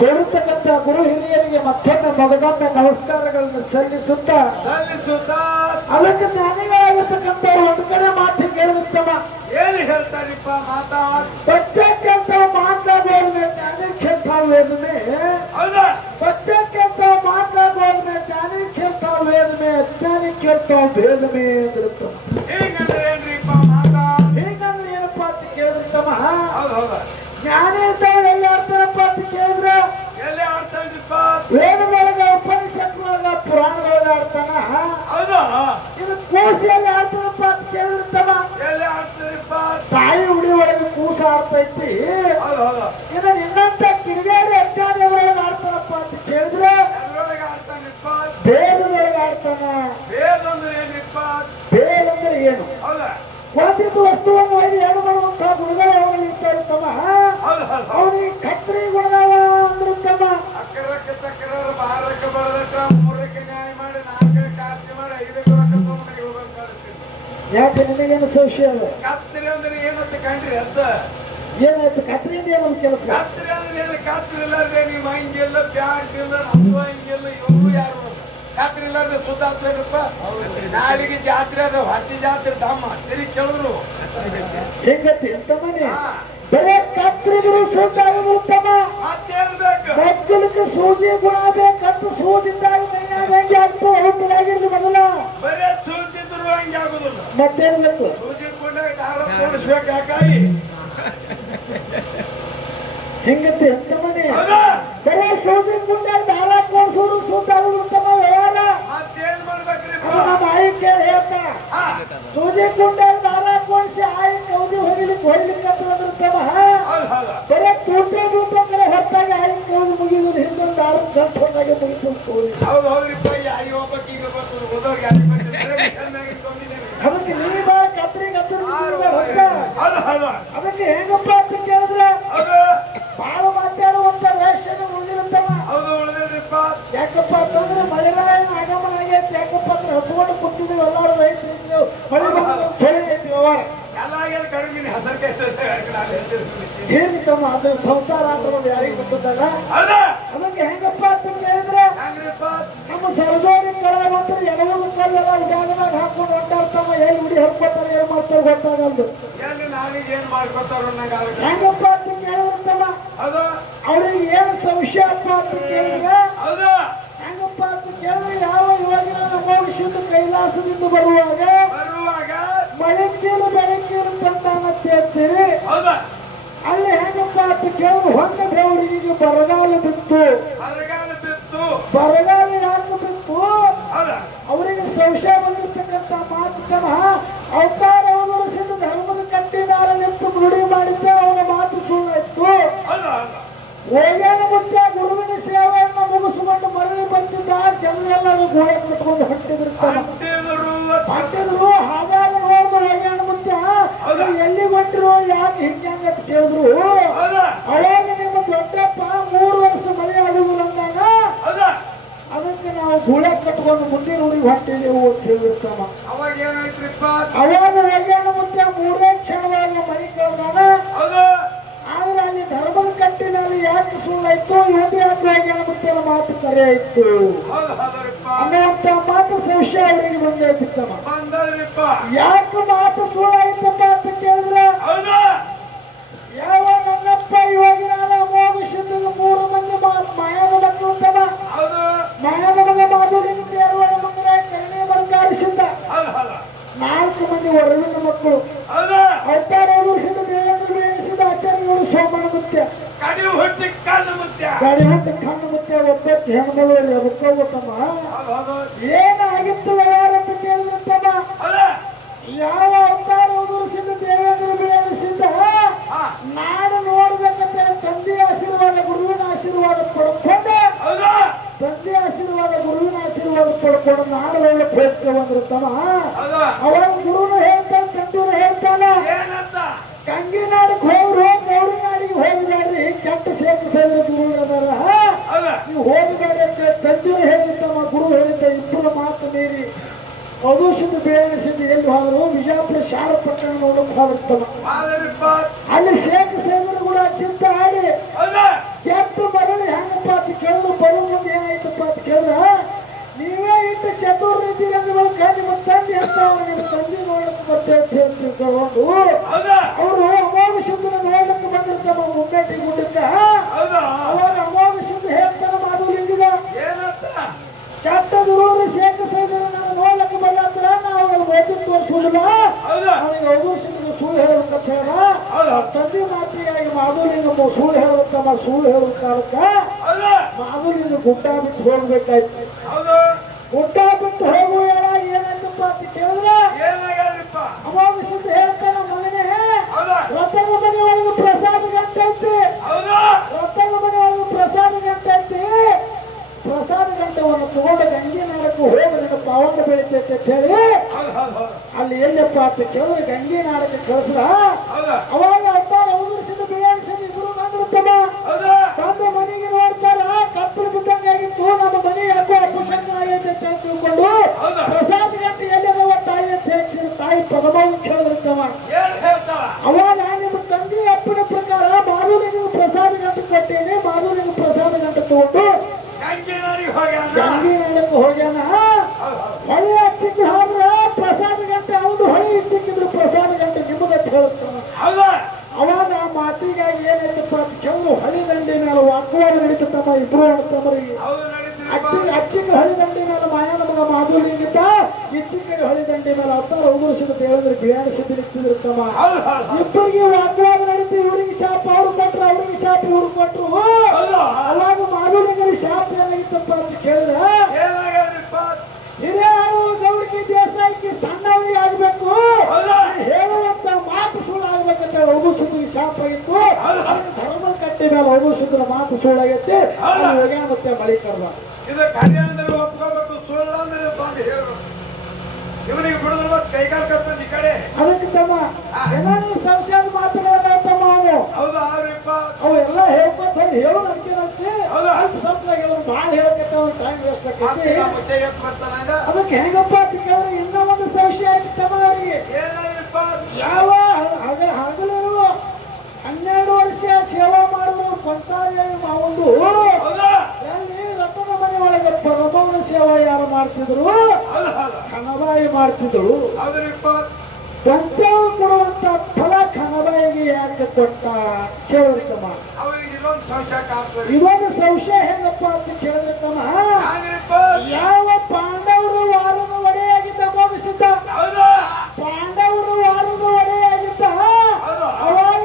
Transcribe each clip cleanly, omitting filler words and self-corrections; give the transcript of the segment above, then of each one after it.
ಕೊಡುತ್ತಕ್ಕಂಥ ಗುರು ಹಿರಿಯರಿಗೆ ಮತ್ತೊಮ್ಮೆ ಮಗದೊಮ್ಮೆ ನಮಸ್ಕಾರಗಳನ್ನು ಸಲ್ಲಿಸುತ್ತಾ ಅದಕ್ಕೆ ಜ್ಞಾನಿಗಳಾಗಿರ್ತಕ್ಕಂಥವ್ರು ಒಂದು ಕಡೆ ಮಾತು ಕೇಳುತ್ತಮ್ಮ ಏನು ಹೇಳ್ತಾರಿಪ್ಪ ಮಾತಾ बच्चे कहता माँ का बोल में जाने खेलता वेद में बच्चे कहता माँ का बोल में जाने खेलता वेद में जाने खेलता वेद में ಹೇಗಂದ್ರೆ ಏನ್ರಿಪ್ಪ ಮಾತಾ ಹೇಗಂದ್ರೆ ಏನಪ್ಪ ಅಂತ ಕೇಳಿದ್ರಮ್ಮ ಜ್ಞಾನ ಇದ್ದವ್ರು ಎಲ್ಲಿ ಆಡ್ತಾರಪ್ಪ ಅಂತ ಕೇಳಿದ್ರ ಎಲ್ಲಿ ಆಡ್ತಾರಿಪ್ಪ ವೇದದೊಳಗ ಉಪನಿಷತ್ನೊಳಗ ಪುರಾಣದೊಳಗ ಆಡ್ತಾನ ಹೌದಾ ಇದು ಕೂಸಿಯಲ್ಲಿ ಆಡ್ತಾರಪ್ಪ ಅಂತ ಕೇಳಿದ್ರಮ್ಮ ಎಲ್ಲಿ ಆಡ್ತಾರಿಪ್ಪ ತಾಯಿ ಉಡಿ ಒಳಗೆ ಕೂಸ ಆಡ್ತೈತಿ ಹೌದಾ ಇನ್ನು ನಿನ್ನಂತ ಕಿಡಿಗೇರಿ ಅಜ್ಞಾನಿಯೊಳಗೆ ಆಡ್ತಾರಪ್ಪ ಅಂತ ಕೇಳಿದ್ರೆ ಎದ್ರೊಳಗೆ ಆಡ್ತಾನಿಪ್ಪ ಬೇದದೊಳಗೆ ಆಡ್ತಾನ ವೇದ ಅಂದ್ರೆ ಏನಿಪ್ಪ ಬೇದ ಅಂದ್ರೆ ಏನು ಹೌದಾ ಒಂದಿದ್ದು ವಸ್ತುವನ್ನು ಒಯ್ದು ಎರಡು ಮಾಡುವಂತಹ ಗುಣಗಳು ಅವನಿಗೆ ಇರ್ತಾರತ್ತಮ್ಮ ಅವನಿಗೆ ಕತ್ರಿ ಗುಣದವ ಅಂದಿರುತ್ತಮ್ಮ ಅಕ್ಕರಕ್ಕೆ ತಕ್ಕರ ಬಾರಕ್ಕೆ ಬರದಕ್ಕ ಮೂರಕ್ಕೆ ನ್ಯಾಯ ಮಾಡಿ ನಾಲ್ಕಕ್ಕೆ ಆಸ್ತಿ ಮಾಡಿ ಐದಕ್ಕೆ ರೊಕ್ಕ ತಗೊಂಡು ಹೋಗ್ಬೇಕಾಗ್ತದೆ ಯಾಕೆ ನಿನಗೇನು ಸಂಶಯ ಅಲ್ಲ ಕತ್ರಿ ಅಂದ್ರೆ ಏನಂತ ಕಂಡ್ರಿ ಅಂತ ಏನಾಯ್ತು ಕತ್ರಿಯಿಂದ ಏನೊಂದು ಕೆಲಸ ಕತ್ರಿ ಅಂದ್ರೆ ಏನು ಕತ್ರಿ ಇಲ್ಲಾರ್ದೆ ನಿಮ್ಮ ಹಂಗಿಲ್ಲ ಪ್ಯಾಂಟ್ ಇಲ್ಲ ನಮ್ದು ಹಂಗಿಲ್ಲ ಇವರು ಯಾರು ಕತ್ರಿ ಇಲ್ಲಾರ್ದೆ ಸುತ್ತಾಡ್ತಾರಪ್ಪ ನಾಳಿಗೆ ಜಾತ್ರೆ ಅದ ಹತ್ತಿ ಜಾತ್ರೆ ದಮ್ಮ ತಿರುಗಿ ಕೇಳಿದ್ರು ಹೆಂಗತಿ ಎಂತ ಮನೆ ಬರೇ ಕತ್ರಿದ್ರು ಸೂಜಿ ಆಗುತ್ತಮ್ಮ ಮತ್ತೇನ್ ಬೇಕು ಮಕ್ಕಳಿಗೆ ಸೂಜಿ ಗುಣ ಬೇಕಂತ ಸೂಜಿಂದಾಗ ಮೈಯಾಗ ಹೆಂಗೆ ಆಗ್ತು ಹುಟ್ಟಿದಾಗಿರ್ಲಿ ಮೊದಲ ಬರೇ ಸೂಚಿದ್ರು ಹಂಗೆ ಆಗುದಿಲ್ಲ ಮತ್ತೇನ್ ಬೇಕು ಸೂಚಿ ಕೊಂಡಾಗ ದಾರ ತೋರಿಸ್ಬೇಕು ಯಾಕಾಯಿ ಹೆಂಗತಿ ಎಂತ ಮನೆ ಹೌದಾ ಬರೇ ಸೂಜಿ ಗುಂಡಾಗ ದಾರ ಕೋಡ್ಸೋರು ಸೂಜಿ ಆಗುತ್ತಮ್ಮ ವ್ಯವಹಾರ ಮತ್ತೇನ್ ಮಾಡ್ಬೇಕ್ರಿ ಅದು ನಮ್ಮ ಆಯಿ ಕೇಳಿ ಹೇಳ್ತಾ ಸೂಜಿ ಕುಂಡಾಗ ದಾರ ಕೋಡ್ಸಿ ಆಯಿ ಕೌದಿ ಹೊಡಿಲಿಕ್ಕೆ ಅಂತ ಬಂದಿರ್ತಮ್ಮ ಬರೇ ಕೂಟೆ ರೂಪಂದ್ರೆ ಹೊತ್ತಾಗಿ ಆಯಿ ಕೌದಿ ಮುಗಿದ್ರು ಹಿಂದೆ ದಾರ ಗಂಟು ಹೊಂದಾಗೆ ಮುಗಿತು ಕೋದಿ ಹೌದು ಹೌದ್ರಿಪ್ಪ ಯಾಯಿ ಹೋಗ್ಬೇಕು ಈಗ ಬರ್ತದೆ ಹೋದವ್ರು ಯಾರಿಗೆ ಅದಕ್ಕೆ ನೀ ಬಾ ಕತ್ರಿ ಹೊತ್ತ ಹೌದು ಅದಕ್ಕೆ ಹೆಂಗಪ್ಪ ಅಂತ ಕೇಳಿದ್ರೆ ಹೌದು ಬಾಳ ಮಾತಾಡುವಂತ ವೇಷನ ಉಳಿದಿರುತ್ತವ ಹೌದು ಉಳಿದ್ರಿಪ್ಪ ಯಾಕಪ್ಪ ಅಂತಂದ್ರೆ ಮಳೆರಾಯನ ಆಗಮನ ಆಗೈತಿ ಯಾಕಪ್ಪ ಅಂದ್ರೆ ಹಸುವನ್ನು ಕೊಟ್ಟಿದ್ದೀವಿ ಎಲ್ಲಾರು ರೈತರು ಮಳೆ ಬಂದು ಚಳಿ ಐತಿ ವ್ಯವಹಾರ ಎಲ್ಲ ಕಡಿಮೆ ಹೆಸರು ಏನಿತ್ತಮ್ಮ ಅದು ಸಂಸಾರ ಆಟದ ಯಾರಿಗೆ ಗೊತ್ತಿದ್ದಾಗ ಹೌದಾ ಅದಕ್ಕೆ ಹೆಂಗಪ್ಪ ಅಂತ ಕೇಳಿದ್ರೆ ಹೆಂಗ್ರಿಪ್ಪ ನಮ್ಮ ಸರಜೋರಿ ಕಳ ಬಂದ್ರೆ ಎಡವಲು ಕಲ್ಲೆಲ್ಲ ಬ್ಯಾಗನಾಗ ಹಾಕೊಂಡು ಹೊಂಟಾಡ್ತಮ್ಮ ಎಲ್ಲಿ ಹುಡಿ ಹರ್ಕೊತಾರೆ ಏನ್ ಮಾಡ್ತಾರೆ ಗೊತ್ತಾಗಲ್ದು ಎಲ್ಲಿ ನಾಳಿಗೆ ಏನ್ ಮಾಡ್ಕೊತಾರ ನಂಗೆ ಹೆಂಗಪ್ಪ ಅಂತ ಕೇಳಿರ್ತಮ್ಮ ಹೌದು ಅವ್ರಿಗೆ ಏನು ಸಂಶಯ ಅಪ್ಪ ಅಂತ ಕೇಳಿದ್ರೆ ಹೌದು ಹೆಂಗಪ್ಪ ಅಂತ ಕೇಳಿದ್ರೆ ಯಾವ ಇವಾಗಿನ ಮೋಕ್ಷದ ಕೈಲಾಸದಿಂದ ಬರುವಾಗ ಮಳೆಕ್ಕೇನು ಬೆಳಕೇನು ತಂತಾನಂತೆ ಅಂತೀರಿ ಹೌದಾ ಅಲ್ಲಿ ಹೆಂಗಪ್ಪ ಅಂತ ಕೇಳಿದ್ರೆ ಹೊಂದ ದೇವರಿಗೆ ಬರಗಾಲ ಬಿತ್ತು ಬರಗಾಲ ಬಿತ್ತು ಬರಗಾಲ ಯಾಕೆ ಬಿತ್ತು ಹೌದಾ ಅವರಿಗೆ ಸಂಶಯ ಬಂದಿರ್ತಕ್ಕಂಥ ಮಾತು ತಮ್ಮ ಅವತಾರ ಅವತರಿಸಿದ ಧರ್ಮದ ಕಟ್ಟಿನಾರ ನಿಂತು ನುಡಿ ಮಾಡಿದ್ದೆ ಅವನ ಮಾತು ಸುಳ್ಳಾಯ್ತು ಓಯ್ಯಾನ ಮುತ್ಯ ಗುರುವಿನ ಸೇವೆಯನ್ನು ಮುಗಿಸಿಕೊಂಡು ಮರಳಿ ಬಂದಿದ್ದ ಜನರೆಲ್ಲರೂ ಗೋಡೆ ಕಟ್ಕೊಂಡು ಹೊಂಟಿದ್ರು ಹಾಗಾಗಿ ನೋಡಿದ ಓಯ್ಯಾನ ಮುತ್ಯ ಎಲ್ಲಿ ಹೊಂಟಿರು ಯಾಕೆ ಹಿಂಗೆ ಅಂತ ಕೇಳಿದ್ರು ಅವಾಗ ನಿಮ್ಮ ದೊಡ್ಡಪ್ಪ 3 ವರ್ಷ ಮಳೆ ಆಗುದಿಲ್ಲ ಅಂದಾಗ ಅದಕ್ಕೆ ನಾವು ಗುಳೆ ಕಟ್ಕೊಂಡು ಮುಂದಿನ ಊರಿಗೆ ಹೊಂಟಿದೆವು ಅಂತ ಹೇಳಿರ್ತಾನ ಅವಾಗ ಏನಾಯ್ತ್ರಿಪ್ಪ ಅವಾಗ ಓಯ್ಯಾನ ಮುತ್ಯ 3 ಕ್ಷಣದಾಗ ಮನೆ ಕೇಳಿದಾಗ ಆದ್ರೆ ಅಲ್ಲಿ ಧರ್ಮದ ಕಟ್ಟಿನಲ್ಲಿ ಯಾಕೆ ಸುಳ್ಳಾಯ್ತು ಇವತ್ತು ಯಾಕೆ ಹೇಳಬಿಟ್ಟೆ ಮಾತು ಕರೆ ಆಯ್ತು ಅನ್ನುವಂತ ಮಾತು ಸಂಶಯ ಅವರಿಗೆ ಬಂದೈತಿತ್ತಮ್ಮ ಯಾಕೆ ಮಾತು ಸುಳ್ಳಾಯ್ತಪ್ಪ ಅಂತ ಕೇಳಿದ್ರೆ ಯಾವ ನನ್ನಪ್ಪ ಇವಾಗಿನ ಮೋಗಿಸಿದ 3 ಮಂದಿ ಮಾಯಾದ ಮಕ್ಕಳು ತಮ್ಮ ಮಾಯಾದ ಮಗ ಮಾಧುಲಿಂಗ ದೇವರ ಮಂದಿರ ಕರುಣೆ ಬರ್ಗಾರಿಸಿದ್ದ 4 ಮಂದಿ ಹೊರಗಿನ ಮಕ್ಕಳು ಅವತಾರ ಉಳಿಸಿದ ದೇವೇಂದ್ರ ಬೇಯಿಸಿದ ಆಚಾರ್ಯಗಳು ಸೋಮನ ಮುತ್ಯ ಗಾಡಿ ಹೊಟ್ಟಿ ಕಣ್ಣು ಮುತ್ಯ ಒಬ್ಬಕ್ಕೆ ಹೆಣ್ಮಗಳು ಒಪ್ಕೋಬೇಕಮ್ಮ ಏನಾಗಿತ್ತು ವ್ಯವಹಾರ ಅಂತ ಕೇಳಿದ್ರತ್ತಮ್ಮ ಯಾವ ಅವತಾರ ಉದುರಿಸಿದ ದೇವೇಂದ್ರ ಬೇಯಿಸಿದ ನಾನು ನೋಡ್ಬೇಕಂತ ತಂದೆಯ ಆಶೀರ್ವಾದ ಗುರುವಿನ ಆಶೀರ್ವಾದ ಪಡ್ಕೊಂಡೆ ತಂದೆ ಆಶೀರ್ವಾದ ಗುರುವಿನ ಆಶೀರ್ವಾದ ಪಡ್ಕೊಂಡು ನಾಡು ಒಳ್ಳೆ ಪ್ರೇಕ್ಷೆ ಬಂದಿರುತ್ತಮ್ಮ ಅವಾಗ ಗುರುನು ಹೇಳ್ತಾನೆ ತಂದೆಯವರು ಹೇಳ್ತಾನ ಕಂಗಿನಾಡಿಗೆ ಹೋಗ್ರು ಗೌರಿನಾಡಿಗೆ ಹೋಗಿದಾಡ್ರಿ ಕೆಟ್ಟ ಸೇರಿಸಿದ್ರೆ ಗುರು ಅದಾರ ನೀವು ಹೋಗಿದಾಡಿ ಅಂತ ತಂದೆಯವರು ಹೇಳಿದ್ದಮ್ಮ ಗುರು ಹೇಳಿದ್ದ ಇಬ್ಬರು ಮಾತು ಮೀರಿ ಅದುಷಿದ ಬೇಯಿಸಿದ ಎಲ್ಲಿ ಹೋದ್ರು ವಿಜಯಪುರ ಶಾರ ಪಟ್ಟಣ ನೋಡಕ್ ಹೋಗಿರ್ತಮ್ಮ ಅಲ್ಲಿ ಶೇಖ ಸೇವರು ಕೂಡ ಚಿಂತೆ ಆಡಿ ಕೆಟ್ಟ ಮರಳಿ ಹೆಂಗ ತಮ್ಮ ಸುಳ್ಳು ಹೇಳುವ ಕಾಲಕ್ಕ ಮಾಧುಲಿಂದ ಗುಡ್ಡ ಬಿಟ್ಟು ಹೋಗ್ಬೇಕಾಯ್ತು. ಗುಡ್ಡ ಬಿಟ್ಟು ಹೋಗುವ ಹೇಳಾಗ ಏನಾಯ್ತಪ್ಪ ಅಂತ ಕೇಳಿದ್ರೆ ಅಮಾವಾಸ್ಯದ ಹೇಳ್ತಾನ ಮಗನೇ ರಥದ ಮನೆ ಒಳಗೆ ಪ್ರಸಾದ ಗಂಟೈತಿ, ರಥದ ಮನೆ ಒಳಗೆ ಪ್ರಸಾದ ಗಂಟೈತಿ, ಪ್ರಸಾದ ಗಂಟವನ್ನು ತಗೊಂಡು ಗಂಗಿನಾಡಕ್ಕೂ ಹೋಗಿ ನನ್ನ ಪಾವನ ಬೆಳಿತೈತೆ ಅಂತ ಹೇಳಿ ಅಲ್ಲಿ ಎಲ್ಲಪ್ಪ ಅಂತ ಕೇಳಿದ್ರೆ ಗಂಗಿನಾಡಕ್ಕೆ ಕಳಿಸ್ದ. ಅವಾಗ ಅತ್ತಾರ ಅವಧರಿಸಿದ ಬಿಳಿಸಿದ ಇಬ್ರು ಬಂದಿರ್ತಮ್ಮ ಬಂದು ಮನೆಗೆ ನೋಡ್ತಾರ ಕತ್ತಲು ಬಿದ್ದಂಗಾಗಿತ್ತು. ನಮ್ಮ ಮನೆ ಯಾಕೋ ಅಪಶಕ್ನ ಆಗೈತೆ ಅಂತ ತಿಳ್ಕೊಂಡು ಪ್ರಸಾದ ಗಂಟೆ ಎಲ್ಲದವ ತಾಯಿ ಅಂತ ಹೇಳ್ಸಿದ ತಾಯಿ ಪದಮಾವು ಕೇಳಿರ್ತವ. ಅವಾಗ ನಿಮ್ಮ ತಂದೆ ಅಪ್ಪನ ಪ್ರಕಾರ ಮಾಧುಲಿಗೆ ಪ್ರಸಾದ ಗಂಟೆ ಕೊಟ್ಟೇನೆ, ಮಾಧುಲಿಗೆ ಪ್ರಸಾದ ಗಂಟೆ ತಗೊಂಡು ಗಂಗಿನಾಡಕ್ಕೆ ಹೋಗ್ಯಾನ. ಹೊಳೆ ಹಚ್ಚಿದ್ದು ಆದ್ರ ಪ್ರಸಾದ ಗಂಟೆ ಅವ್ದು ಹೊಳೆ ಹಚ್ಚಿಕ್ಕಿದ್ರು ಪ್ರಸಾದ ಗಂಟೆ ನಿಮ್ಮದಕ್ಕೆ ಹೇಳುತ್ತಾನ. ಅವಾಗ ಆ ಮಾತಿಗಾಗಿ ಏನಾಯ್ತಪ್ಪ ಅಂತ ಕೇಳಿದ್ರು ಹೊಳೆ ದಂಡಿ ಮೇಲೆ ವಾಗ್ವಾದ ನಡೀತಮ್ಮ ಇಬ್ರು ಹೇಳ್ತಮ್ರಿಗೆ. ಅಚ್ಚಿಗೆ ಹೊಳೆ ದಂಡಿ ಮೇಲೆ ಮಾಯಾನ ಮಗ ಮಾಧುಲಿಂಗಿದ್ದ, ಇಚ್ಚಿಗೆ ಹೊಳೆ ದಂಡಿ ಮೇಲೆ ಅವತಾರ ಉಗುರಿಸಿದ ಹೇಳಿದ್ರೆ ಬಿಯಾಣಿಸಿದ್ದು ನಿಂತಿದ್ರಮ್ಮ. ಇಬ್ಬರಿಗೆ ವಾಗ್ವಾದ ನಡೀತಿ. ಇವ್ರಿಗೆ ಶಾಪ ಅವ್ರು ಕೊಟ್ರು, ಅವ್ರಿಗೆ ಶಾಪ ಇವ್ರು ಕೊಟ್ರು. ಅವಾಗ ಮಾಧುಲಿಂಗರಿಗೆ ಶಾಪ ಏನಾಗಿತ್ತಪ್ಪ ಅಂತ ಕೇಳಿದ್ರೆ ಹಿರಿಯಾಳು ಗೌರಿಗೆ ದೇಸಾಯಿಗೆ ಸಣ್ಣವರಿಗೆ ಆಗ್ಬೇಕು, ಹೇಳುವಂತ ಮಾತು ಸುಳ್ಳು ಆಗ್ಬೇಕಂತ ಒಗುಸುದ್ರಿಗೆ ಶಾಪ ಆಗಿತ್ತು. ಅದಕ್ಕೆ ಧರ್ಮದ ಕಟ್ಟೆ ಮೇಲೆ ಒಗುಸುದ್ರ ಮಾತು ಸುಳ್ಳಾಗೈತಿ. ಮತ್ತೆ ಮಳಿ ಕರ್ಮ ಇದು ಕಲ್ಯಾಣದಲ್ಲಿ ಒಪ್ಕೋಬೇಕು, ಸುಳ್ಳು ಅಂದ್ರೆ ಬಂದು ಹೇಳು ಇವನಿಗೆ ಬಿಡುದಿಲ್ಲ ಕೈಗಾಲ ಕರ್ತದ ಈ ಕಡೆ. ಅದಕ್ಕೆ ತಮ್ಮ ಏನಾದ್ರು ಸಂಶಯದ ಮಾತುಗಳಾಗ್ತಮ್ಮ ಅವನು. ಹೌದು ಅವ್ರಿಪ್ಪ ಅವೆಲ್ಲ ಹೇಳ್ಕೊತ ಹೇಳು ನನ್ಕೇನಂತೆ ಅಲ್ಪ ಸ್ವಲ್ಪ ಹೇಳೋದು ಭಾಳ ಹೇಳಕ್ಕೆ ಟೈಮ್ ವೇಸ್ಟ್ ಆಕೈತಿ. ಅದಕ್ಕೆ ಹೆಂಗಪ್ಪ ಅಂತ ಕೇಳಿದ್ರೆ ಇನ್ನೂ ಒಂದು ಸಂಶಯ ಆಗಿತ್ತಮ್ಮ ಅವರಿಗೆ. ಯಾವ ಹಗಲಿರುವ 12 ವರ್ಷ ಸೇವಾ ಮಾಡುವ ಕೊಂತಾರಿ ಮಾವೊಂದು ಎಲ್ಲಿ ರಥದ ಮನೆ ಒಳಗೆ ಪರಮೌನ ಸೇವಾ ಯಾರು ಮಾಡ್ತಿದ್ರು? ಕನಬಾಯಿ ಮಾಡ್ತಿದ್ರು. ಕೊಂತೇವು ಕೊಡುವಂತ ಫಲ ಕನಬಾಯಿಗೆ ಯಾಕೆ ಕೊಟ್ಟ ಕೇಳಿರ್ತಮ್ಮ. ಇದೊಂದು ಸಂಶಯ ಹೆಂಗಪ್ಪ ಅಂತ ಕೇಳಿರ್ತಮ್ಮ. ಯಾವ ಪಾಂಡವರು ವಾರದ ಒಡೆಯಾಗಿದ್ದ ಮೋಗಿಸಿದ್ದ, ಪಾಂಡವರು ವಾರದ ಒಡೆಯಾಗಿದ್ದ. ಅವಾಗ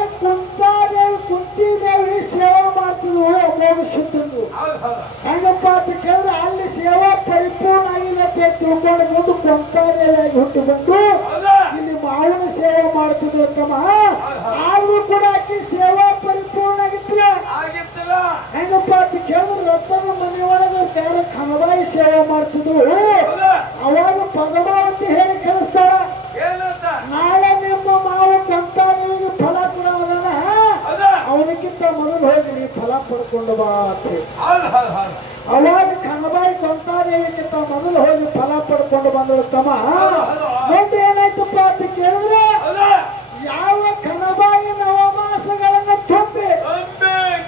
ಕುಂತಿದೇವಿ ಸೇವಾ ಮಾಡ್ತಿದ್ವು ಮೋಗಿಸಿದ್ದು. ಹೆಂಗಪ್ಪ ಅಂತ ಕೇಳಿದ್ರೆ ಅಲ್ಲಿ ಸೇವಾ ಪರಿಪೂರ್ಣ ಆಗಿಲ್ಲ ಅಂತ ತಿಳ್ಕೊಂಡು ಬಂದು ಕೊಂತಾದೇವಿಯಾಗಿ ಹುಟ್ಟು ಬಂದು ಇಲ್ಲಿ ಮಾವನ ಸೇವೆ ಮಾಡ್ತಿದ್ರು ತಮ್ಮ. ಆದ್ರೂ ಕೂಡ ಆಕಿ ಸೇವಾ ಪರಿಪೂರ್ಣ ಆಗಿತ್ತಿಲ್ಲ. ಹೆಂಗಪ್ಪ ಅಂತ ಕೇಳಿದ್ರೆ ರಥದ ಮನೆಯೊಳಗೆ ಯಾರ ಕನಬಾಯಿ ಸೇವೆ ಮಾಡ್ತಿದ್ರು. ಅವಾಗ ಪದ್ಮಾವತಿ ಹೇಳಿ ಕಳಿಸ್ತಾಳ, ನಾಳೆ ನಿಮ್ಮ ಮಾವ ಕೊಂತಾದೇವಿಗೆ ಫಲ ಕೊಡೋದನ್ನ ಅವನಿಗಿಂತ ಮೊದಲು ಹೋಗಿ ಫಲ ಪಡ್ಕೊಂಡು ಬಾ ಅಂತ. ಅವಾಗ ಕನಬಾಯಿ ಕೊಂತಾದೇವಿಗಿಂತ ಮೊದಲು ಹೋಗಿ ಫಲ ಪಡ್ಕೊಂಡು ಬಂದಳು ತಮ್ಮ. ಮುಂದೆ ಏನಾಯ್ತಪ್ಪ ಅಂತ ಕೇಳಿದ್ರೆ ಯಾವ ಕನಬಾಯಿ ನವಮಾಸಗಳನ್ನ ತುಂಬಿ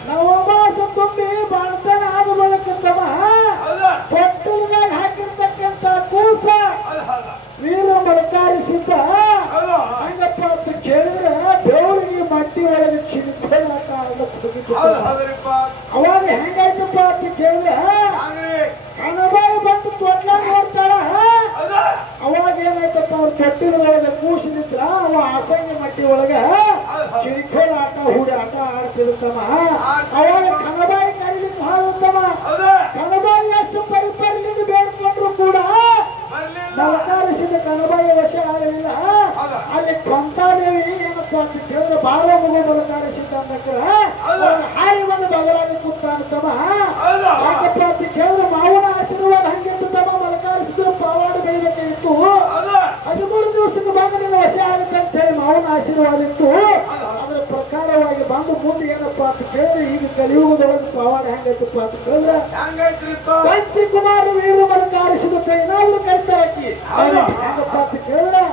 ನವಮಾಸ ತುಂಬಿ ಬಾಳ್ತಾನ ಆದ ಬಳಿಕ ತಮ್ಮ ತೊಟ್ಟಲ್ದಾಗ ಹಾಕಿರ್ತಕ್ಕಂಥ ಕೂಸ ವೀರ ಮರಕಾರಿಸಿದ್ದ. ಹಂಗಪ್ಪ ಅಂತ ಕೇಳಿದ್ರೆ ದೇವರಿಗೆ ಮಟ್ಟಿ ಒಳಗೆ ಚಿಂತಾಟ ಅವಾಗ ಹೆಂಗಾಯ್ತಪ್ಪ ಅಂತ ಕೇಳಿದ್ರೆ ಕನಬಾಯಿ ಬಂದು ತೊಟ್ಲಾಗ ನೋಡ್ತಾಳ. ಅವಾಗ ಏನಾಯ್ತಪ್ಪ ಅವ್ರು ತೊಟ್ಟಿನ ಒಳಗೆ ಕೂಸಿನಿದ್ರ ಅವ ಆಸಂಗಿ ಮಟ್ಟಿ ಒಳಗ ಚಿರಿಕೋಳ ಆಟ ಹೂಡಿ ಆಟ ಆಡ್ತಿರ್ತಮ್ಮ. ಅವಾಗ ಕನಬಾಯಿ ಕರೀಲಿಕ್ಕೆ ಹಾರುತ್ತಮ್ಮ. ಕನಬಾಯಿ ಎಷ್ಟು ಪರಿಪರಿಲಿಂದ ಬೇಡ್ಕೊಂಡ್ರು ಕೂಡ ಮಲಕಾರಿಸಿದ ಕನಬಾಯಿ ವಶ ಆಗಲಿಲ್ಲ. ಅಲ್ಲಿ ಕೊಂತಾದೇವಿ ಏನಪ್ಪ ಅಂತ ಕೇಳಿದ್ರೆ ಬಾಳ ಮಗು ಮಲಕಾರಿಸಿದ್ದ ಅಂದಕ್ರ ಹಾರಿ ಬಂದು ಬಗಲಾಗಿ ಕೂತ ಅಂತಮ್ಮ. ಯಾಕಪ್ಪ ಅಂತ ಕೇಳಿದ್ರೆ ಮಾವನ ಆಶೀರ್ವಾದ ಹಂಗಿರ್ತಮ್ಮ. ಮಲಕಾರಿಸಿದ್ರು ಪಾವಾಡ ಬೆಳಿಬೇಕಾಗಿತ್ತು. 13 ದಿವಸಕ್ಕೆ ಬಂದು ನಿನ್ನ ವಶ ಆಗುತ್ತೆ ಅಂತ ಹೇಳಿ ಮಾವನ ಆಶೀರ್ವಾದ ಇತ್ತು. ಅದರ ಪ್ರಕಾರವಾಗಿ ಬಂದು ಮುಂದೆ ಏನಪ್ಪ ಅಂತ ಕೇಳಿದ್ರೆ ಈಗ ಕಲಿಯುಗದೊಳಗೆ ಪಾವಾಡ ಹೆಂಗೈತಪ್ಪ ಅಂತ ಕೇಳಿದ್ರೆ ಪಂಚಿ ಕುಮಾರ ವೀರ ಮಲಕಾರಿಸಿದ ಏನಾದ್ರು ಕರಿತಾರಕ್ಕಿ. ಹೆಂಗಪ್ಪ ಅಂತ ಕೇಳಿದ್ರೆ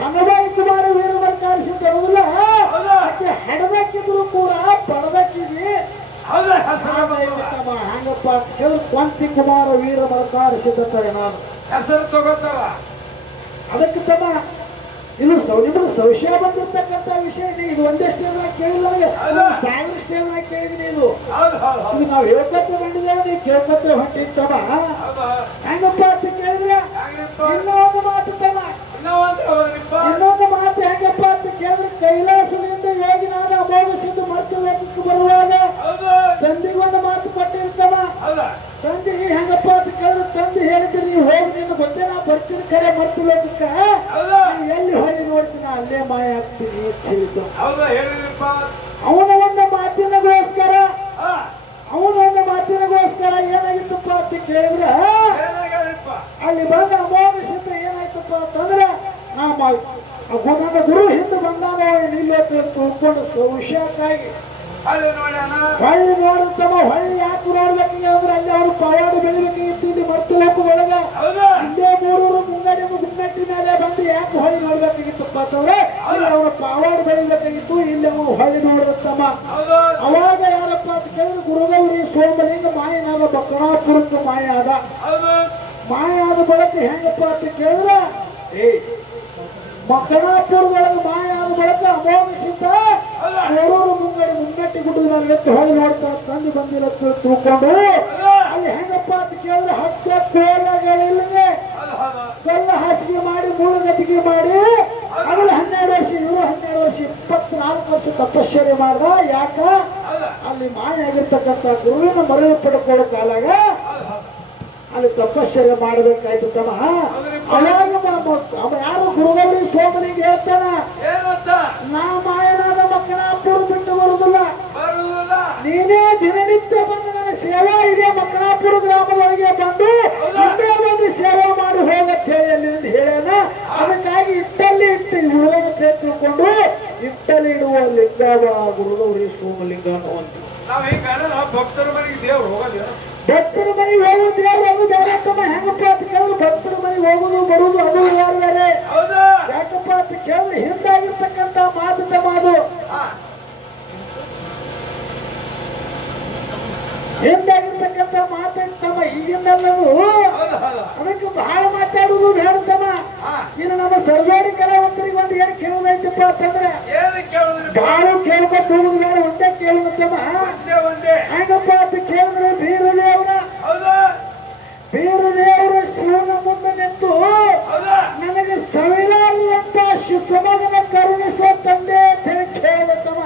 ಕನಬಾಯಿ ಕುಮಾರ ವೀರ ಮಲಕಾರಿಸಿದ ಇರುವುದಿಲ್ಲ. ಆಕೆ ಹಡಬೇಕಿದ್ರು ಕೂಡ ಪಡಬೇಕಿದ್ವಿ. ಹೆಂಗಪ್ಪ ಅಂತ ಕೇಳಿದ್ರೆ ಪಂಚಿ ಕುಮಾರ ವೀರ ಮಲಕಾರಿಸಿದ ನಾನು ಹೆಸರು ತಗೋತಾವ. ಅದಕ್ಕೆ ತಮ್ಮ ಇದು ನಿಮಗೆ ಸಂಶಯ ಬಂದಿರ್ತಕ್ಕಂಥ ವಿಷಯ. ಇದು ಒಂದೇ ಸ್ಟೇಜ್ನ ಕೇಳಿಲ್ಲ, ಸಾವಿರ ಸ್ಟೇಜ್ನ ಕೇಳಿದ್ರಿ. ಇದು ನಾವು ಹೇಳ್ಕೊತ ಬಂದಿದ್ದೇವೆ, ನೀವು ಕೇಳ್ಕೊತ ಹೊಂಟಿತ್ತಮ್ಮ. ಹೆಂಗಪ್ಪ ಅಂತ ಕೇಳಿದ್ರೆ ಇನ್ನೊಂದು ಮಾತು ತಮ್ಮ, ಇನ್ನೊಂದು ಮಾತು ಹೆಂಗಪ್ಪ ಅಂತ ಕೇಳಿದ್ರೆ ಕೈಲಾಸದಿಂದ ಯೋಗಿನಾದ ಅಮೋಘ ಸಿದ್ದು ಮರ್ತ್ಯ ಲೋಕಕ್ಕೆ ಬರುವಾಗ ಅಂತ ಕೇಳಿದ್ರ ಅಲ್ಲಿ ಬಂದ ಅಮೋಘ ಸಿದ್ಧ ಏನಾಯ್ತಪ್ಪ ಅಂತಂದ್ರ ನನ್ನ ಗುರು ಹಿಂದೆ ಬಂದಾನ ನಿಲ್ಲೇ ತಿಳ್ಕೊಂಡು ಸಂಶಯಕ್ಕಾಗಿ ಹೊಳ್ಳಿ ನೋಡುತ್ತಮ್ಮ ಹೊಳ್ಳಿ ಯಾಕೆ ನೋಡ್ಬೇಕೀಗ ಅಂದ್ರೆ ಅಲ್ಲಿ ಅವ್ರು ಪವಾಡ ಬೆಳಿಬೇಕಿತ್ತು ಇಲ್ಲಿ ಮತ್ತೆ ಲೋಕದೊಳಗ ಇಲ್ಲೇ ಮೂರೂರು ಮುನ್ನಟ್ಟಿ ಮೇಲೆ ಬಂದು ಯಾಕೆ ಹೊಳ್ಳಿ ನೋಡ್ಬೇಕಾಗಿತ್ತಪ್ಪ ಅಂತಂದ್ರೆ ಇಲ್ಲಿ ಅವ್ರ ಪವಾಡ ಬೆಳಿಬೇಕಾಗಿತ್ತು ಇಲ್ಲಿ ಹೊಳ್ಳಿ ನೋಡ್ಬೇಕಮ್ಮ ಅವಾಗ ಯಾರಪ್ಪ ಅಂತ ಕೇಳಿದ್ರೆ ಗುರುಗೌರಿ ಸೋಮಲಿಂಗ ಮಾಯನಾದ ಬಕ್ಕಣಾಪುರಕ್ಕೆ ಮಾಯ ಆದ ಬಳಕ ಹೆಂಗಪ್ಪ ಅಂತ ಕೇಳಿದ್ರೆ ಬಕ್ಕಣಾಪುರದೊಳಗೆ ಮಾಯ ಆದ ಬಳಕ ಅಮೋಘ ಸಿದ್ಧ ಮೂರೂರು ಮುನ್ನಟ್ಟಿ ಗುಡ್ಡದಲ್ಲಿ ಹೊಳ್ಳಿ ನೋಡ್ತಾ ತಂದು ಬಂದಿರೋ ತಿಳ್ಕೊಂಡು ಅಲ್ಲಿ ಹೆಂಗಪ್ಪ ಅಂತ ಕೇಳಿದ್ರೆ 10 ಕೋಲಗಳಿಲ್ಲದೆ ಕಲ್ಲ ಹಾಸಿಗೆ ಮಾಡಿ 3 ಗದ್ದಿಗೆ ಮಾಡಿ ಅವರು 12 ವರ್ಷ ಇವರು 12 ವರ್ಷ 24 ವರ್ಷ ತಪಶ್ಚರ್ಯ ಮಾಡ್ದ ಯಾಕ ಅಲ್ಲಿ ಮಾಯ ಆಗಿರ್ತಕ್ಕಂಥ ಗುರುವಿನ ಮರಳಿ ಪಡ್ಕೊಳ್ಳೋ ಕಾಲಾಗ ಅಲ್ಲಿ ತಪಶ್ಚರ್ಯ ಮಾಡಬೇಕಾಯ್ತು ತಮ್ಮ ಅವಾಗ ಯಾರು ಗುರುಗೌರಿ ಸೋಮನಿಗೆ ಹೇಳ್ತಾನ ನಾ ಮಾಯನಾದ ಮಕ್ಕಳಾಪುರ ಬಿಟ್ಟು ಬರುದಿಲ್ಲ ನೀನೇ ದಿನನಿತ್ಯ ಬಂದು ನನ್ನ ಸೇವಾ ಇದೆ ಮಕ್ಕಳಾಪುರ ಗ್ರಾಮದೊಳಗೆ ಬಂದು ಇಲ್ಲೇ ಬಂದು ಸೇವೆ ಮಾಡಿ ಹೋಗತ್ ಹೇಳಿ ಹೇಳೇನ ಅದಕ್ಕಾಗಿ ಇಟ್ಟಲ್ಲಿ ಉಳಿದ ತಿಳ್ಕೊಂಡು ಇಟ್ಟಲ್ಲಿ ಇಡುವ ಲಿಂಗವ ಗುರುಗೌರಿ ಸೋಮಲಿಂಗ ಅನ್ನುವಂತ ಭಕ್ತರ ಮನೆಗೆ ದೇವ್ರು ಹೋಗೋದು ಭಕ್ತರ ಮನೆಗೆ ಹೋಗೋದು ದೇವ್ರು ಅದು ಬೇರೆ ತಮ್ಮ ಹೆಂಗಪ್ಪ ಅಂತ ಕೇಳಿದ್ರು ಭಕ್ತರ ಮನೆಗೆ ಹೋಗೋದು ಬರುವುದು ಅದು ಯಾರು ಬೇರೆ ಯಾಕಪ್ಪ ಅಂತ ಕೇಳಿದ್ರೆ ಹಿಂದಾಗಿರ್ತಕ್ಕಂಥ ಮಾತು ತಮ್ಮ ಹಿಂದಾಗಿರ್ತಕ್ಕಂಥ ಮಾತು ತಮ್ಮ ಈಗಿನೆಲ್ಲರೂ ಅದಕ್ಕೆ ಬಹಳ ಮಾತಾಡುವುದು ಬೇಡ ತಮ್ಮ ಇನ್ನು ನಮ್ಮ ಸರ್ಜೋಡಿ ಕಲಾವಂತರಿಗೆ ಒಂದು ಏನು ಕೇಳೋದೈತಪ್ಪ ಅಂತಂದ್ರೆ ಬಹಳ ಕೇಳ್ಕೊಟ್ಟು ಹೋಗುದು ಬೇಡ ಒಂದೇ ಕೇಳುದು ತಮ್ಮ ಹೆಂಗಪ್ಪ ಅಂತ ಕೇಳಿದ್ರೆ ಬೀರದೇವರ ಶಿವನ ಮುಂದೆ ನಿಂತು ನನಗೆ ಸವಿಲಾಗುವಂತ ಶಿವಮಗನ ಕರುಣಿಸುವ ತಂದೆ ಅಂತ ಹೇಳಿ ಕೇಳಿದ ತಮ್ಮ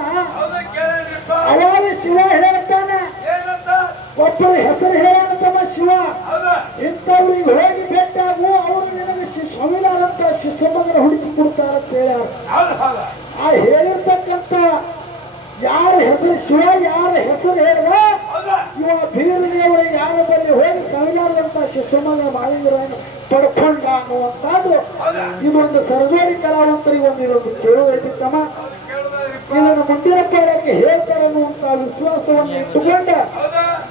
ಅವಾಗ ಶಿವ ಹೇಳ್ತಾನ ಒಬ್ಬರ ಹೆಸರು ಹೇಳೋಣ ತಮ್ಮ ಶಿವ ಇಂಥವ್ರಿಗೆ ಹೋಗಿ ಭೇಟಿಯಾಗು ಅವರು ನಿನಗೆ ಸವಿಲಾದಂತ ಶಿವಮಗನ ಹುಡುಕಿ ಕೊಡ್ತಾರಂತ ಹೇಳ್ಯಾರ ಆ ಹೇಳಿರ್ತಕ್ಕಂಥ ಯಾರ ಹೆಸರು ಶಿವ ಯಾರ ಹೆಸರು ಹೇಳಿದ ಇವ ಬೀರದೇವರಿಗೆ ಯಾರ ಬಳಿ ಹೋಗಿ ಸವಿಲಾದಂತ ಶಿವಮಗನ ಮಾಲಿಂಗರನ್ನು ಪಡ್ಕೊಂಡ ಅನ್ನುವಂಥದ್ದು ಇದೊಂದು ಸರ್ಜೋಡಿ ಕಲಾವಂತರಿಗೆ ಇದೊಂದು ಕೇಳುವೈತಿ ತಮ್ಮ ಇದನ್ನು ಮುಂದಿನ ಪಾಡಕ್ಕೆ ಹೇಳ್ತಾರೆ ಅನ್ನುವಂತ ವಿಶ್ವಾಸವನ್ನು ಇಟ್ಟುಕೊಂಡ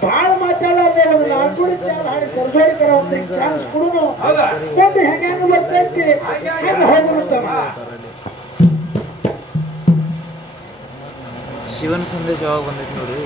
ಬಹಳ ಮಾತಾಡದೆ ಒಂದು 4 ಚಾಲ್ ಹಾಡಿ ಸರ್ಜೋಡಿ ಕಲಾವಂತರಿಗೆ ಚಾನ್ಸ್ ಕೊಡುನು ಒಂದು ಹೆಂಗ ಬರ್ತೈತಿ ಹೆಂಗ ಹೋಗ್ಬಿಡುತ್ತಮ್ಮ ಶಿವನ ಸಂದೇಶ ಯಾವಾಗ ಬಂದೈತಿ ನೋಡ್ರಿ.